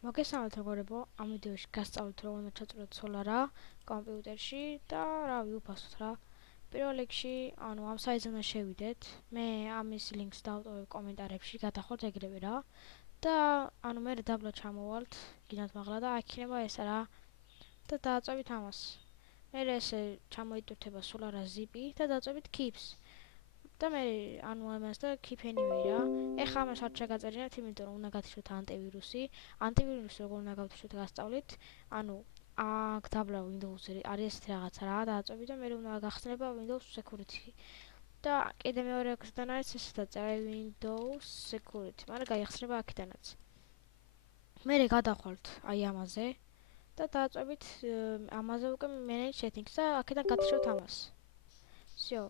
მოგესალმებით მეგობრებო, ამ ვიდეოში გასწავლით როგორ უნდა ჩაწეროთ სოლარა კომპიუტერში და რავი უფასოდ რა. პირველ რიგში, ამ საიტზე უნდა შევიდეთ. მე ამის ლინკს დავტოვებ კომენტარებში, გადახურთ ეგრევე რა. და მე დაბლა ჩამოვალთ, გინდათ მაღლა და აქ იქნება ესა რა. და დააწვევით ამას. მე ესე ჩამოიტვირთება სოლარა zip-ი და დააწვევით keeps. და მე ამას და keep anyway რა. ეხლა ამას არ ჩაგაწერინებთ, იმიტომ რომ უნდა გათიშოთ ანტივირუსი. ანტივირუსი როგორ უნდა გავთიშოთ გასწავლით. აქ დაბლა Windows-ზე არის ესეთი რაღაცა რა, დააწვევით და მე უნდა გახსნება Windows Security. და კიდე მეორე ექსთან არის ესე დაწერა Windows Security, მაგრამ გაიხსნება აქედანაც. მე გადახვალთ აი ამაზე და დააწვევით ამაზე უკვე manage settings და აქედან გათიშოთ ამას. всё,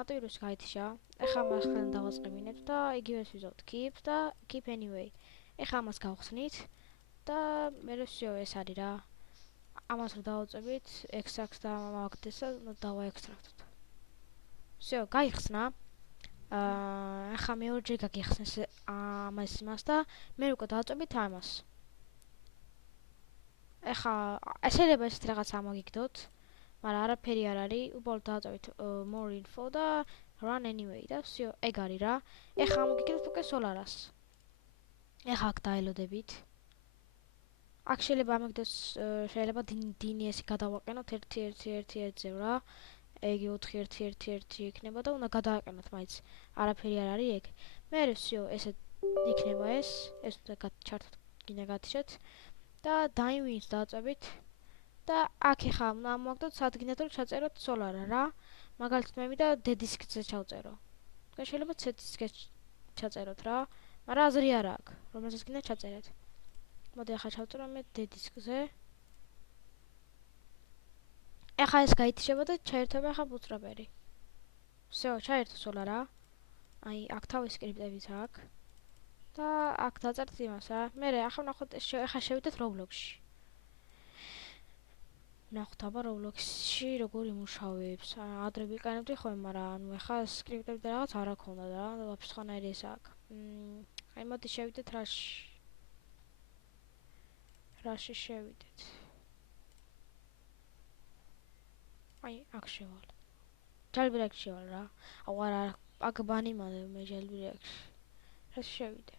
ანტივირუსი გაითიშა. ეხლა მასთან დავაწყებინებთ და იგივეს ვიზავთ keep და keep anyway. ეხლა ამას გავხსნით და მე всё ეს არის რა. ამას რომ დავაწვევით extract და მაგდეს და დავაექსტრაქტოთ. всё, გაიხსნა. ეხლა მეორეჯერ გაგიხსნეს ამას და მე უკვე დავაწვევით ამას. ეხლა შეიძლება ესეთ რაღაც ამოგიგდოთ. მაგრამ არაფერი არ არის, უბრალოდ დავაწვევით more info და run anyway და всё, ეგ არის რა. ეხლა მოგიგდოთ უკვე სოლარას. ეხლა აქ დაელოდებით. აქ შეიძლება ამიგდოს, შეიძლება DNS-ი გადავაყენოთ 1111-ზე რა. ეგ 4111 იქნება და უნდა გადააყენოთ მაინც. არაფერი არ არის ეგ. მე всё, ესე იქნება ეს უნდა ჩართოთ, გინდა გათიშოთ და dine-wins დავაწვევით. და აქ ეხლა მოგდოთ სად გინდათ რომ ჩაწეროთ სოლარა რა. მაგალითად მე მინდა D-disk-ზე ჩავწერო. და შეიძლება C-disk-ზე ჩაწეროთ რა. მაგრამ აზრი არ აქვს, რომელსაც გინდა ჩაწერეთ. მოდი ახლა ჩავწერო მე D-disk-ზე. ეხლა ეს გაითიშება და ჩაერთვება ახლა ბუთრაპერი. всё, ჩაერთო სოლარა. აი, აქ თავის სკრიპტებიც აქვს. და აქ დაწერთ იმას რა. მე ახლა ვნახოთ ეხლა შევიდეთ Roblox-ში. ვნახოთ აბა Roblox-ში როგორ იმუშავებს. ადრე ვიყენებდი ხოლმე, მაგრამ ეხლა სკრიპტები და რაღაც არ აქონდა და ვაფშე სხვანაირი ეს აქვს. აი მოდი შევიდეთ რაში შევიდეთ. აი, აქ შევალ. jailbreak-ში შევალ რა. არა, აქ ბანი მანდ მე jailbreak-ში. რაში შევიდე?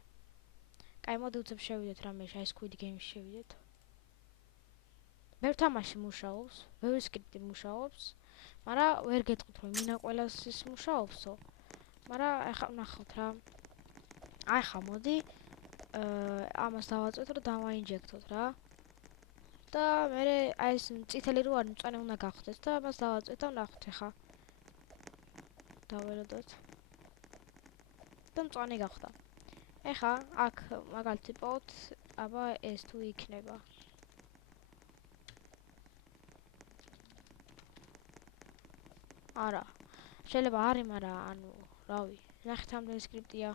კაი, მოდი უცებ შევიდეთ რამეში, აი Squid Game-ში შევიდეთ. ბევრ თამაში მუშაობს, ბევრი სკრიპტი მუშაობს, მაგრამ ვერ გეტყვით რომ მინა ყველას ის მუშაობსო. მაგრამ ახლა ვნახოთ რა. აი ხა მოდი ამას დავაწვევთ რომ დავაინჯექტოთ რა. და მე აი ეს წითელი რო არის მწვანე უნდა გახდეს და ამას დავაწვევთ და ვნახოთ ახლა. დაველოდოთ. და მწვანე გახდა. ეხლა აქ მაგალითად პოთ აბა ეს თუ იქნება. არა. შეიძლება არის, მაგრამ რავი, ნახეთ ამდენი სკრიპტია.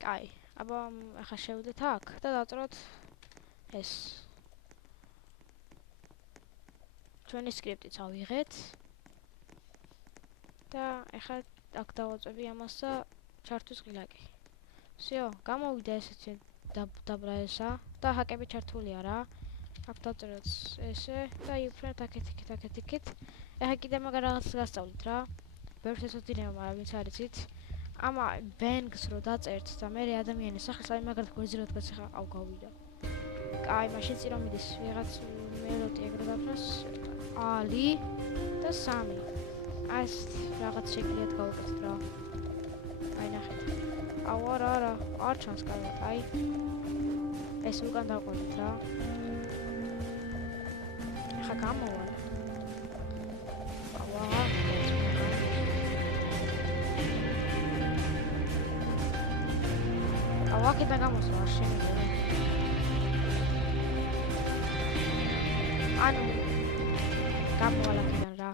კაი, აბა ახლა შევიდეთ აქ და დავწეროთ ეს. ჩვენი სკრიპტიც ავიღეთ. და ახლა აქ დავაწვევი ამას და ჩართვის ღილაკი. всё, გამოვიდა ესეთი დაბლა ესა და ჰაკები ჩართულია რა. აქ დავწეროთ ესე და იუფრეთ აქეთ. ეხლა კიდე მაგარ რაღაცას გასწავლით რა. ბევრს ესოთინება, მაგრამ ვინც არიცით. ამა bangs რო დაწერთ და მე ადამიანის სახეს აი მაგალითად გვერდზე რო დგას ახლა აუ გავიდა. კაი, მაშინ წინ რომ მიდის ვიღაც მელოტი ეგრე დაფრას ალი და 3. აი ეს რაღაც შეგიძლიათ გავუკეთოთ რა. აი ნახეთ. აუ არა, არ ჩანს კარგად, აი. ეს უკან დავყოლით რა. ეხლა გამოვალ. აქედან გამოსვლა არ შემიძლია. ანუ გამოვალ აქედან რა.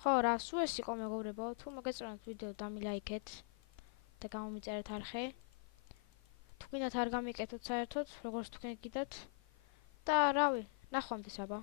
ხო რა, სულ ეს იყო მეგობრებო, თუ მოგეწონათ ვიდეო დამილაიქეთ და გამომიწერეთ არხე. თუ გინდათ არ გამიკეთოთ საერთოდ, როგორც თქვენ გიდათ. და რავი, ნახვამდის აბა.